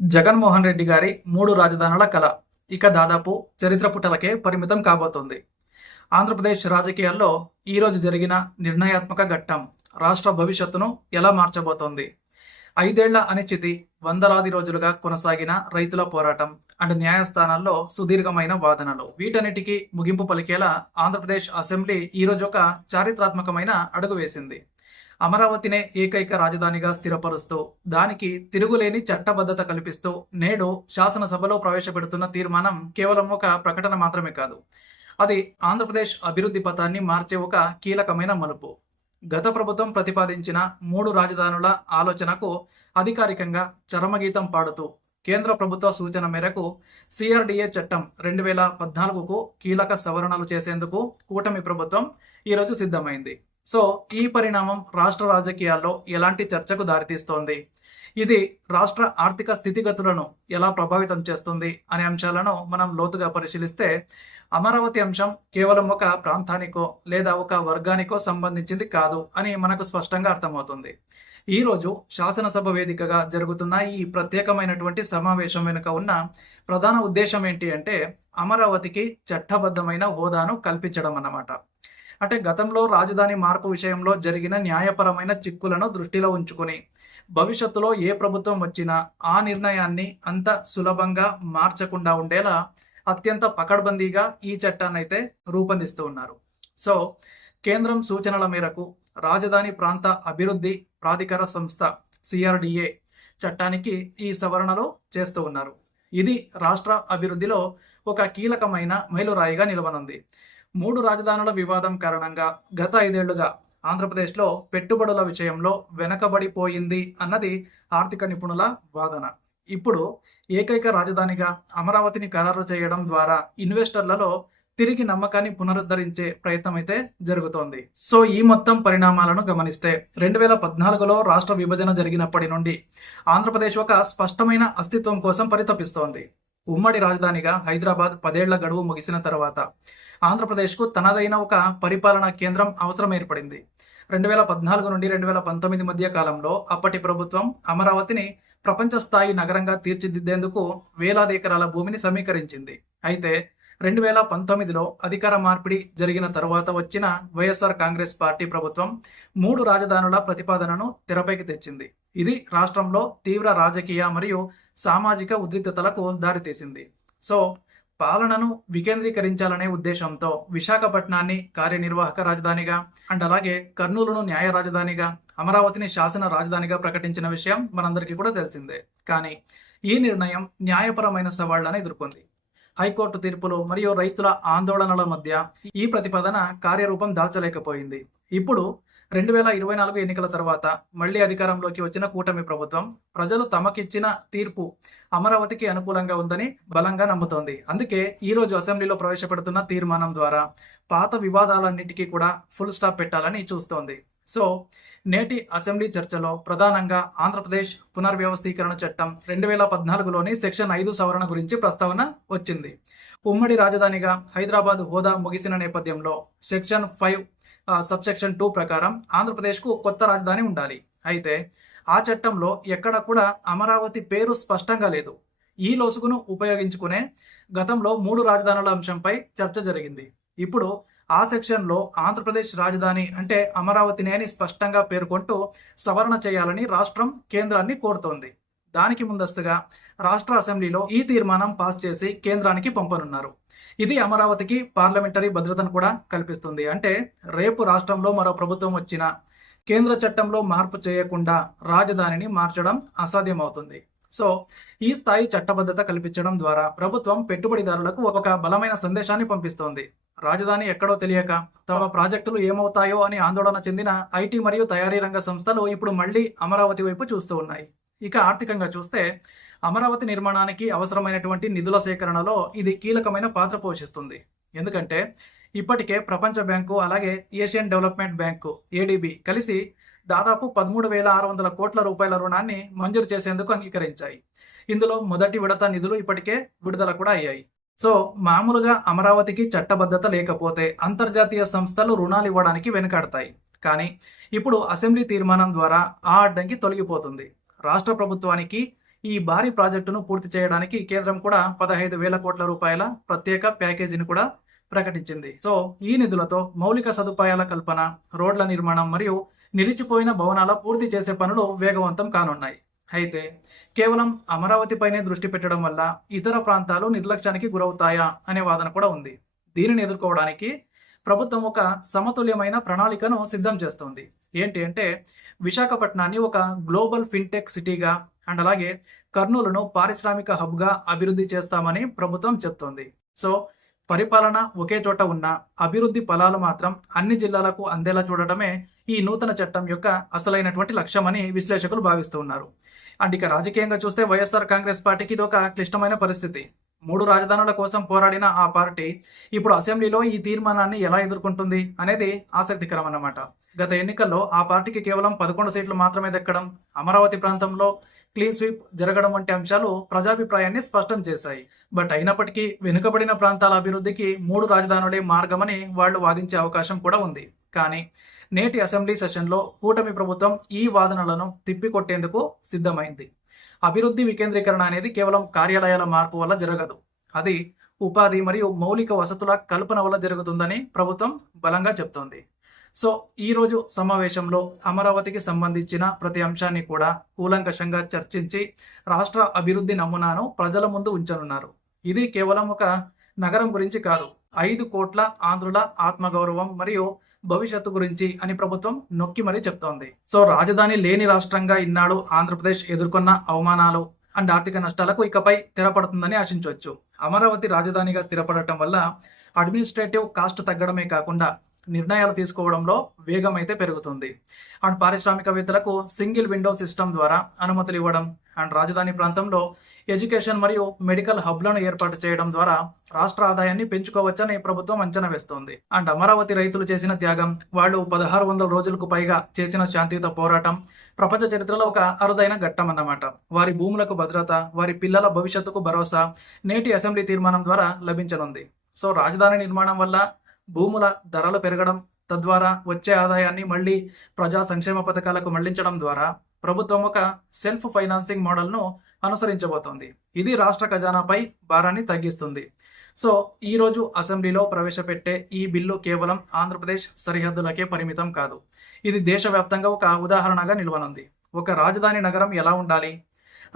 జగన్మోహన్ రెడ్డి గారి 3 రాజధానుల కల ఇక దాదాపు చరిత్ర పుటలకే పరిమితం కాబోతోంది. ఆంధ్రప్రదేశ్ రాజకీయాల్లో ఈరోజు జరిగిన నిర్ణయాత్మక ఘట్టం రాష్ట్ర భవిష్యత్తును ఎలా మార్చబోతోంది? 5 ఏళ్ల అనిశ్చితి, వందలాది రోజులుగా కొనసాగిన రైతుల పోరాటం అండ్ న్యాయస్థానాల్లో సుదీర్ఘమైన వాదనలు, వీటన్నిటికీ ముగింపు పలికేలా ఆంధ్రప్రదేశ్ అసెంబ్లీ ఈరోజు ఒక చారిత్రాత్మకమైన అడుగు వేసింది. అమరావతినే ఏకైక రాజధానిగా స్థిరపరుస్తూ, దానికి తిరుగులేని చట్టబద్ధత కల్పిస్తూ నేడు శాసనసభలో ప్రవేశపెడుతున్న తీర్మానం కేవలం ఒక ప్రకటన మాత్రమే కాదు, అది ఆంధ్రప్రదేశ్ అభివృద్ధి పథాన్ని మార్చే ఒక కీలకమైన మలుపు. గత ప్రభుత్వం ప్రతిపాదించిన 3 రాజధానుల ఆలోచనకు అధికారికంగా చరమగీతం పాడుతూ కేంద్ర ప్రభుత్వ సూచన మేరకు సిఆర్డిఏ చట్టం 2014కు కీలక సవరణలు చేసేందుకు కూటమి ప్రభుత్వం ఈరోజు సిద్ధమైంది. సో ఈ పరిణామం రాష్ట్ర రాజకీయాల్లో ఎలాంటి చర్చకు దారితీస్తోంది, ఇది రాష్ట్ర ఆర్థిక స్థితిగతులను ఎలా ప్రభావితం చేస్తుంది అనే అంశాలను మనం లోతుగా పరిశీలిస్తే, అమరావతి అంశం కేవలం ఒక ప్రాంతానికో లేదా ఒక వర్గానికో సంబంధించింది కాదు అని మనకు స్పష్టంగా అర్థమవుతుంది. ఈరోజు శాసనసభ వేదికగా జరుగుతున్న ఈ ప్రత్యేకమైనటువంటి సమావేశం వెనుక ఉన్న ప్రధాన ఉద్దేశం ఏంటి అంటే, అమరావతికి చట్టబద్ధమైన హోదాను కల్పించడం అన్నమాట. అంటే గతంలో రాజధాని మార్పు విషయంలో జరిగిన న్యాయపరమైన చిక్కులను దృష్టిలో ఉంచుకొని భవిష్యత్తులో ఏ ప్రభుత్వం వచ్చినా ఆ నిర్ణయాన్ని అంత సులభంగా మార్చకుండా ఉండేలా అత్యంత పకడ్బందీగా ఈ చట్టాన్ని అయితే రూపొందిస్తూ ఉన్నారు. సో కేంద్రం సూచనల మేరకు రాజధాని ప్రాంత అభివృద్ధి ప్రాధికార సంస్థ సిఆర్డిఏ చట్టానికి ఈ సవరణలు చేస్తూ ఉన్నారు. ఇది రాష్ట్ర అభివృద్ధిలో ఒక కీలకమైన మైలురాయిగా నిలవనుంది. 3 రాజధానుల వివాదం కారణంగా గత 5 ఏళ్లుగా ఆంధ్రప్రదేశ్లో పెట్టుబడుల విషయంలో వెనకబడిపోయింది అన్నది ఆర్థిక నిపుణుల వాదన. ఇప్పుడు ఏకైక రాజధానిగా అమరావతిని ఖరారు చేయడం ద్వారా ఇన్వెస్టర్లలో తిరిగి నమ్మకాన్ని పునరుద్ధరించే ప్రయత్నం అయితే జరుగుతోంది. సో ఈ మొత్తం పరిణామాలను గమనిస్తే 2014లో రాష్ట్ర విభజన జరిగినప్పటి నుండి ఆంధ్రప్రదేశ్ ఒక స్పష్టమైన అస్తిత్వం కోసం పరితపిస్తోంది. ఉమ్మడి రాజధానిగా హైదరాబాద్ 10 ఏళ్ల గడువు ముగిసిన తర్వాత ఆంధ్రప్రదేశ్కు తనదైన ఒక పరిపాలనా కేంద్రం అవసరం ఏర్పడింది. 2014 నుండి 2019 మధ్య కాలంలో అప్పటి ప్రభుత్వం అమరావతిని ప్రపంచ స్థాయి నగరంగా తీర్చిదిద్దేందుకు వేలాది ఎకరాల భూమిని సమీకరించింది. అయితే 2019లో అధికార మార్పిడి జరిగిన తరువాత వచ్చిన వైఎస్ఆర్ కాంగ్రెస్ పార్టీ ప్రభుత్వం 3 రాజధానుల ప్రతిపాదనను తెరపైకి తెచ్చింది. ఇది రాష్ట్రంలో తీవ్ర రాజకీయ మరియు సామాజిక ఉద్రిక్తతలకు దారితీసింది. సో పాలనను వికేంద్రీకరించాలనే ఉద్దేశంతో విశాఖపట్నాన్ని కార్యనిర్వాహక రాజధానిగా అండ్ అలాగే కర్నూలును న్యాయ రాజధానిగా, అమరావతిని శాసన రాజధానిగా ప్రకటించిన విషయం మనందరికీ కూడా తెలిసిందే. కానీ ఈ నిర్ణయం న్యాయపరమైన సవాళ్లను ఎదుర్కొంది. హైకోర్టు తీర్పులు మరియు రైతుల ఆందోళనల మధ్య ఈ ప్రతిపాదన కార్యరూపం దాల్చలేకపోయింది. ఇప్పుడు 2024 ఎన్నికల తర్వాత మళ్లీ అధికారంలోకి వచ్చిన కూటమి ప్రభుత్వం ప్రజలు తమకిచ్చిన తీర్పు అమరావతికి అనుకూలంగా ఉందని బలంగా నమ్ముతోంది. అందుకే ఈరోజు అసెంబ్లీలో ప్రవేశపెడుతున్న తీర్మానం ద్వారా పాత వివాదాలన్నిటికీ కూడా ఫుల్ స్టాప్ పెట్టాలని చూస్తోంది. సో నేటి అసెంబ్లీ చర్చలో ప్రధానంగా ఆంధ్రప్రదేశ్ పునర్వ్యవస్థీకరణ చట్టం 2014లోని సెక్షన్ 5 సవరణ గురించి ప్రస్తావన వచ్చింది. ఉమ్మడి రాజధానిగా హైదరాబాద్ హోదా ముగిసిన నేపథ్యంలో సెక్షన్ 5 సబ్సెక్షన్ 2 ప్రకారం ఆంధ్రప్రదేశ్కు కొత్త రాజధాని ఉండాలి. అయితే ఆ చట్టంలో ఎక్కడ కూడా అమరావతి పేరు స్పష్టంగా లేదు. ఈ లోసుగును ఉపయోగించుకునే గతంలో 3 రాజధానుల అంశంపై చర్చ జరిగింది. ఇప్పుడు ఆ సెక్షన్లో ఆంధ్రప్రదేశ్ రాజధాని అంటే అమరావతిని అని స్పష్టంగా పేర్కొంటూ సవరణ చేయాలని రాష్ట్రం కేంద్రాన్ని కోరుతోంది. దానికి ముందస్తుగా రాష్ట్ర అసెంబ్లీలో ఈ తీర్మానం పాస్ చేసి కేంద్రానికి పంపనున్నారు. ఇది అమరావతికి పార్లమెంటరీ భద్రతను కూడా కల్పిస్తుంది. అంటే రేపు రాష్ట్రంలో మరో ప్రభుత్వం వచ్చినా కేంద్ర చట్టంలో మార్పు చేయకుండా రాజధానిని మార్చడం అసాధ్యమవుతుంది. సో ఈ స్థాయి చట్టబద్ధత కల్పించడం ద్వారా ప్రభుత్వం పెట్టుబడిదారులకు ఒక బలమైన సందేశాన్ని పంపిస్తోంది. రాజధాని ఎక్కడో తెలియక తమ ప్రాజెక్టులు ఏమవుతాయో అని ఆందోళన చెందిన ఐటీ మరియు తయారీ రంగ సంస్థలు ఇప్పుడు మళ్లీ అమరావతి వైపు చూస్తూ ఉన్నాయి. ఇక ఆర్థికంగా చూస్తే అమరావతి నిర్మాణానికి అవసరమైనటువంటి నిధుల సేకరణలో ఇది కీలకమైన పాత్ర పోషిస్తుంది. ఎందుకంటే ఇప్పటికే ప్రపంచ బ్యాంకు అలాగే ఏషియన్ డెవలప్మెంట్ బ్యాంకు ఏడీబీ కలిసి దాదాపు 13,600 కోట్ల రూపాయల రుణాన్ని మంజూరు చేసేందుకు అంగీకరించాయి. ఇందులో మొదటి విడత నిధులు ఇప్పటికే విడుదల కూడా అయ్యాయి. సో మామూలుగా అమరావతికి చట్టబద్ధత లేకపోతే అంతర్జాతీయ సంస్థలు రుణాలు ఇవ్వడానికి వెనుకాడతాయి. కానీ ఇప్పుడు అసెంబ్లీ తీర్మానం ద్వారా ఆ అడ్డంకి తొలగిపోతుంది. రాష్ట్ర ప్రభుత్వానికి ఈ భారీ ప్రాజెక్టును పూర్తి చేయడానికి కేంద్రం కూడా 15,000 కోట్ల రూపాయల ప్రత్యేక ప్యాకేజీని కూడా ప్రకటించింది. సో ఈ నిధులతో మౌలిక సదుపాయాల కల్పన, రోడ్ల నిర్మాణం మరియు నిలిచిపోయిన భవనాల పూర్తి చేసే పనులు వేగవంతం కానున్నాయి. అయితే కేవలం అమరావతిపైనే దృష్టి పెట్టడం వల్ల ఇతర ప్రాంతాలు నిర్లక్ష్యానికి గురవుతాయా అనే వాదన కూడా ఉంది. దీనిని ఎదుర్కోవడానికి ప్రభుత్వం ఒక సమతుల్యమైన ప్రణాళికను సిద్ధం చేస్తుంది. ఏంటి అంటే విశాఖపట్నాన్ని ఒక గ్లోబల్ ఫిన్టెక్ సిటీగా అండ్ అలాగే కర్నూలును పారిశ్రామిక హబ్గా అభివృద్ధి చేస్తామని ప్రభుత్వం చెప్తోంది. సో పరిపాలన ఒకే చోట ఉన్న అభివృద్ధి ఫలాలు మాత్రం అన్ని జిల్లాలకు అందేలా చూడటమే ఈ నూతన చట్టం యొక్క అసలైనటువంటి లక్ష్యమని విశ్లేషకులు భావిస్తూ ఉన్నారు. అండ్ ఇక రాజకీయంగా చూస్తే వైఎస్ఆర్ కాంగ్రెస్ పార్టీకి ఇది ఒక క్లిష్టమైన పరిస్థితి. 3 రాజధానుల కోసం పోరాడిన ఆ పార్టీ ఇప్పుడు అసెంబ్లీలో ఈ తీర్మానాన్ని ఎలా ఎదుర్కొంటుంది అనేది ఆసక్తికరం అన్నమాట. గత ఎన్నికల్లో ఆ పార్టీకి కేవలం 11 సీట్లు మాత్రమే దక్కడం, అమరావతి ప్రాంతంలో క్లీన్ స్వీప్ జరగడం వంటి అంశాలు ప్రజాభిప్రాయాన్ని స్పష్టం చేశాయి. బట్ అయినప్పటికీ వెనుకబడిన ప్రాంతాల అభివృద్ధికి 3 రాజధానులే మార్గమని వాళ్ళు వాదించే అవకాశం కూడా ఉంది. కానీ నేటి అసెంబ్లీ సెషన్లో కూటమి ప్రభుత్వం ఈ వాదనలను తిప్పికొట్టేందుకు సిద్ధమైంది. అభివృద్ధి వికేంద్రీకరణ అనేది కేవలం కార్యాలయాల మార్పు వల్ల జరగదు. అది ఉపాధి మరియు మౌలిక వసతుల కల్పన వల్ల జరుగుతుందని ప్రభుత్వం బలంగా చెప్తోంది. సో ఈరోజు సమావేశంలో అమరావతికి సంబంధించిన ప్రతి అంశాన్ని కూడా కూలంకషంగా చర్చించి రాష్ట్ర అభివృద్ధి నమూనాను ప్రజల ముందు ఉంచనున్నారు. ఇది కేవలం ఒక నగరం గురించి కాదు, 5 కోట్ల ఆంధ్రుల ఆత్మగౌరవం మరియు భవిష్యత్తు గురించి అని ప్రభుత్వం నొక్కి మరీ చెప్తోంది. సో రాజధాని లేని రాష్ట్రంగా ఇన్నాడు ఆంధ్రప్రదేశ్ ఎదుర్కొన్న అవమానాలు అండ్ ఆర్థిక నష్టాలకు ఇకపై తెరపడుతుందని ఆశించవచ్చు. అమరావతి రాజధానిగా స్థిరపడటం వల్ల అడ్మినిస్ట్రేటివ్ కాస్ట్ తగ్గడమే కాకుండా నిర్ణయాలు తీసుకోవడంలో వేగం అయితే పెరుగుతుంది. అండ్ పారిశ్రామికవేత్తలకు సింగిల్ విండో సిస్టమ్ ద్వారా అనుమతులు ఇవ్వడం అండ్ రాజధాని ప్రాంతంలో ఎడ్యుకేషన్ మరియు మెడికల్ హబ్లను ఏర్పాటు చేయడం ద్వారా రాష్ట్ర ఆదాయాన్ని పెంచుకోవచ్చని ప్రభుత్వం అంచనా వేస్తోంది. అండ్ అమరావతి రైతులు చేసిన త్యాగం, వాళ్ళు 1600 రోజులకు పైగా చేసిన శాంతియుత పోరాటం ప్రపంచ చరిత్రలో ఒక అరుదైన ఘట్టం అన్నమాట. వారి భూములకు భద్రత, వారి పిల్లల భవిష్యత్తుకు భరోసా నేటి అసెంబ్లీ తీర్మానం ద్వారా లభించనుంది. సో రాజధాని నిర్మాణం వల్ల భూముల ధరలు పెరగడం, తద్వారా వచ్చే ఆదాయాన్ని మళ్లీ ప్రజా సంక్షేమ పథకాలకు మళ్లించడం ద్వారా ప్రభుత్వం ఒక సెల్ఫ్ ఫైనాన్సింగ్ మోడల్ను అనుసరించబోతోంది. ఇది రాష్ట్ర ఖజానాపై భారాన్ని తగ్గిస్తుంది. సో ఈరోజు అసెంబ్లీలో ప్రవేశపెట్టే ఈ బిల్లు కేవలం ఆంధ్రప్రదేశ్ సరిహద్దులకే పరిమితం కాదు. ఇది దేశవ్యాప్తంగా ఒక ఉదాహరణగా నిలవనుంది. ఒక రాజధాని నగరం ఎలా ఉండాలి,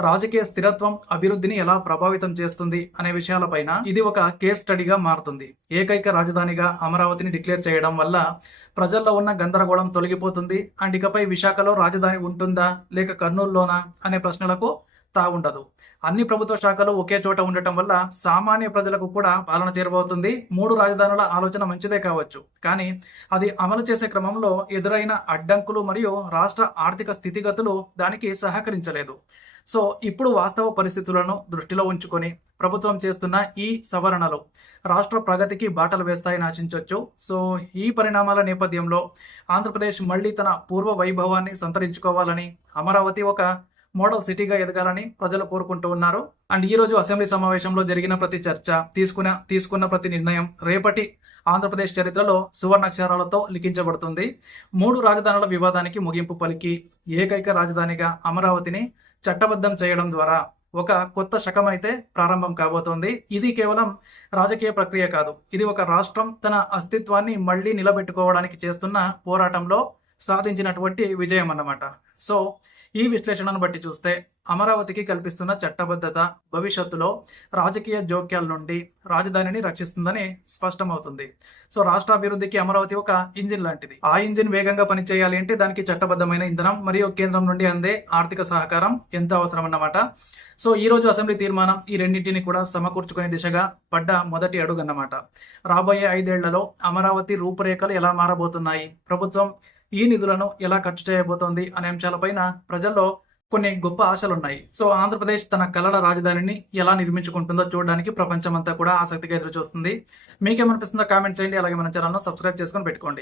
రాజకీయ స్థిరత్వం అభివృద్ధిని ఎలా ప్రభావితం చేస్తుంది అనే విషయాలపైన ఇది ఒక కేస్ స్టడీగా మారుతుంది. ఏకైక రాజధానిగా అమరావతిని డిక్లేర్ చేయడం వల్ల ప్రజల్లో ఉన్న గందరగోళం తొలగిపోతుంది. అండ్ ఇకపై విశాఖలో రాజధాని ఉంటుందా లేక కర్నూలులోనా అనే ప్రశ్నలకు తావుండదు. అన్ని ప్రభుత్వ శాఖలు ఒకే చోట ఉండటం వల్ల సామాన్య ప్రజలకు కూడా పాలన చేరబోతుంది. 3 రాజధానుల ఆలోచన మంచిదే కావచ్చు, కానీ అది అమలు చేసే క్రమంలో ఎదురైన అడ్డంకులు మరియు రాష్ట్ర ఆర్థిక స్థితిగతులు దానికి సహకరించలేదు. సో ఇప్పుడు వాస్తవ పరిస్థితులను దృష్టిలో ఉంచుకొని ప్రభుత్వం చేస్తున్న ఈ సవరణలు రాష్ట్ర ప్రగతికి బాటలు వేస్తాయని ఆశించవచ్చు. సో ఈ పరిణామాల నేపథ్యంలో ఆంధ్రప్రదేశ్ మళ్లీ తన పూర్వ వైభవాన్ని సంతరించుకోవాలని, అమరావతి ఒక మోడల్ సిటీగా ఎదగాలని ప్రజలు కోరుకుంటూ ఉన్నారు. అండ్ ఈ రోజు అసెంబ్లీ సమావేశంలో జరిగిన ప్రతి చర్చ, తీసుకున్న ప్రతి నిర్ణయం రేపటి ఆంధ్రప్రదేశ్ చరిత్రలో సువర్ణాక్షరాలతో లిఖించబడుతుంది. 3 రాజధానుల వివాదానికి ముగింపు పలికి ఏకైక రాజధానిగా అమరావతిని చట్టబద్ధం చేయడం ద్వారా ఒక కొత్త శకం అయితే ప్రారంభం కాబోతోంది. ఇది కేవలం రాజకీయ ప్రక్రియ కాదు, ఇది ఒక రాష్ట్రం తన అస్తిత్వాన్ని మళ్లీ నిలబెట్టుకోవడానికి చేస్తున్న పోరాటంలో సాధించినటువంటి విజయం అన్నమాట. సో ఈ విశ్లేషణను బట్టి చూస్తే అమరావతికి కల్పిస్తున్న చట్టబద్ధత భవిష్యత్తులో రాజకీయ జోక్యాల నుండి రాజధానిని రక్షిస్తుందని స్పష్టమవుతుంది. సో రాష్ట్ర అభివృద్ధికి అమరావతి ఒక ఇంజిన్ లాంటిది. ఆ ఇంజిన్ వేగంగా పనిచేయాలి అంటే దానికి చట్టబద్ధమైన ఇంధనం మరియు కేంద్రం నుండి అందే ఆర్థిక సహకారం ఎంతో అవసరం అన్నమాట. సో ఈ రోజు అసెంబ్లీ తీర్మానం ఈ రెండింటిని కూడా సమకూర్చుకునే దిశగా పడ్డ మొదటి అడుగు అన్నమాట. రాబోయే 5 ఏళ్లలో అమరావతి రూపురేఖలు ఎలా మారబోతున్నాయి, ప్రభుత్వం ఈ నిధులను ఎలా ఖర్చు చేయబోతోంది అనే అంశాలపైన ప్రజల్లో కొన్ని గొప్ప ఆశలున్నాయి. సో ఆంధ్రప్రదేశ్ తన కలల రాజధానిని ఎలా నిర్మించుకుంటుందో చూడడానికి ప్రపంచమంతా కూడా ఆసక్తిగా ఎదురు చూస్తుంది. మీకేమనిపిస్తుందో కామెంట్ చేయండి. అలాగే మన ఛానల్ను సబ్స్క్రైబ్ చేసుకొని పెట్టుకోండి.